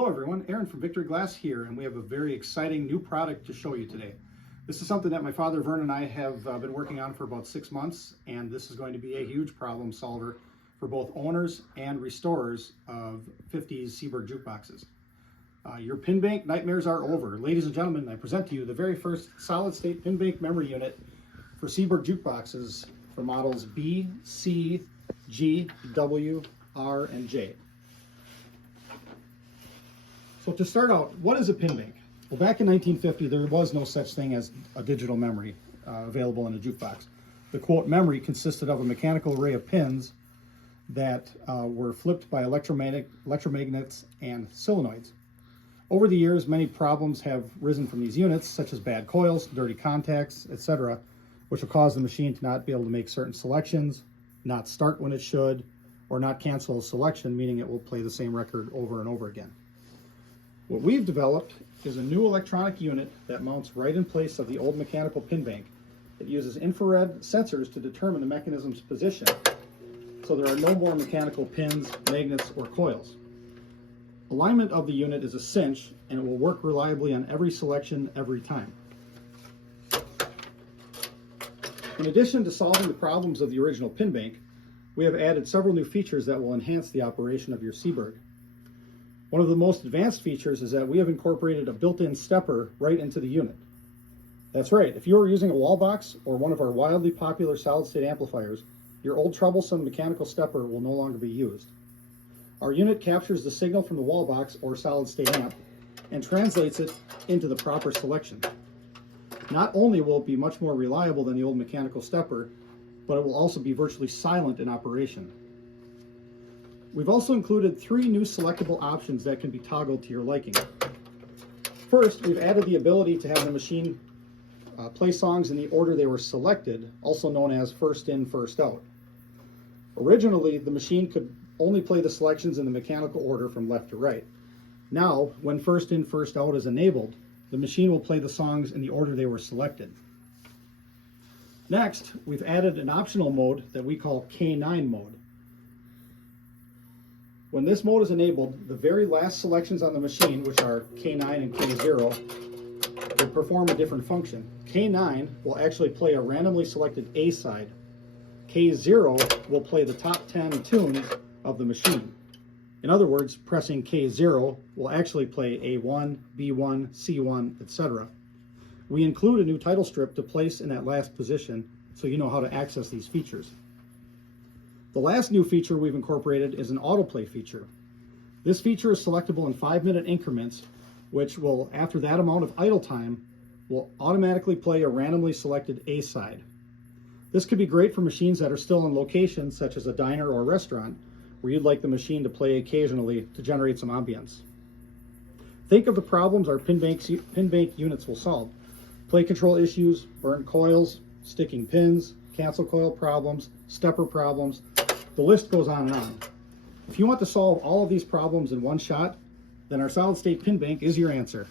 Hello everyone, Aaron from Victory Glass here, and we have a very exciting new product to show you today. This is something that my father Vern and I have been working on for about 6 months, and this is going to be a huge problem solver for both owners and restorers of 50s Seeburg jukeboxes. Your Pinbank nightmares are over. Ladies and gentlemen, I present to you the very first solid-state Pinbank memory unit for Seeburg jukeboxes for models B, C, G, W, R, and J. So to start out, what is a Pinbank? Well, back in 1950, there was no such thing as a digital memory available in a jukebox. The quote memory consisted of a mechanical array of pins that were flipped by electromagnets and solenoids. Over the years, many problems have risen from these units, such as bad coils, dirty contacts, etc., which will cause the machine to not be able to make certain selections, not start when it should, or not cancel a selection, meaning it will play the same record over and over again. What we've developed is a new electronic unit that mounts right in place of the old mechanical Pinbank. It uses infrared sensors to determine the mechanism's position, so there are no more mechanical pins, magnets, or coils. Alignment of the unit is a cinch, and it will work reliably on every selection every time. In addition to solving the problems of the original Pinbank, we have added several new features that will enhance the operation of your Seeburg. One of the most advanced features is that we have incorporated a built-in stepper right into the unit. That's right, if you are using a wall box or one of our wildly popular solid-state amplifiers, your old troublesome mechanical stepper will no longer be used. Our unit captures the signal from the wall box or solid-state amp and translates it into the proper selection. Not only will it be much more reliable than the old mechanical stepper, but it will also be virtually silent in operation. We've also included 3 new selectable options that can be toggled to your liking. First, we've added the ability to have the machine play songs in the order they were selected, also known as first in, first out. Originally, the machine could only play the selections in the mechanical order from left to right. Now, when first in, first out is enabled, the machine will play the songs in the order they were selected. Next, we've added an optional mode that we call K9 mode. When this mode is enabled, the very last selections on the machine, which are K9 and K0, will perform a different function. K9 will actually play a randomly selected A side. K0 will play the top 10 tunes of the machine. In other words, pressing K0 will actually play A1, B1, C1, etc. We include a new title strip to place in that last position so you know how to access these features. The last new feature we've incorporated is an autoplay feature. This feature is selectable in 5-minute increments, which will, after that amount of idle time, will automatically play a randomly selected A side. This could be great for machines that are still in locations such as a diner or restaurant, where you'd like the machine to play occasionally to generate some ambience. Think of the problems our Pinbank units will solve. Play control issues, burnt coils, sticking pins, cancel coil problems, stepper problems. The list goes on and on. If you want to solve all of these problems in one shot, then our solid-state Pinbank is your answer.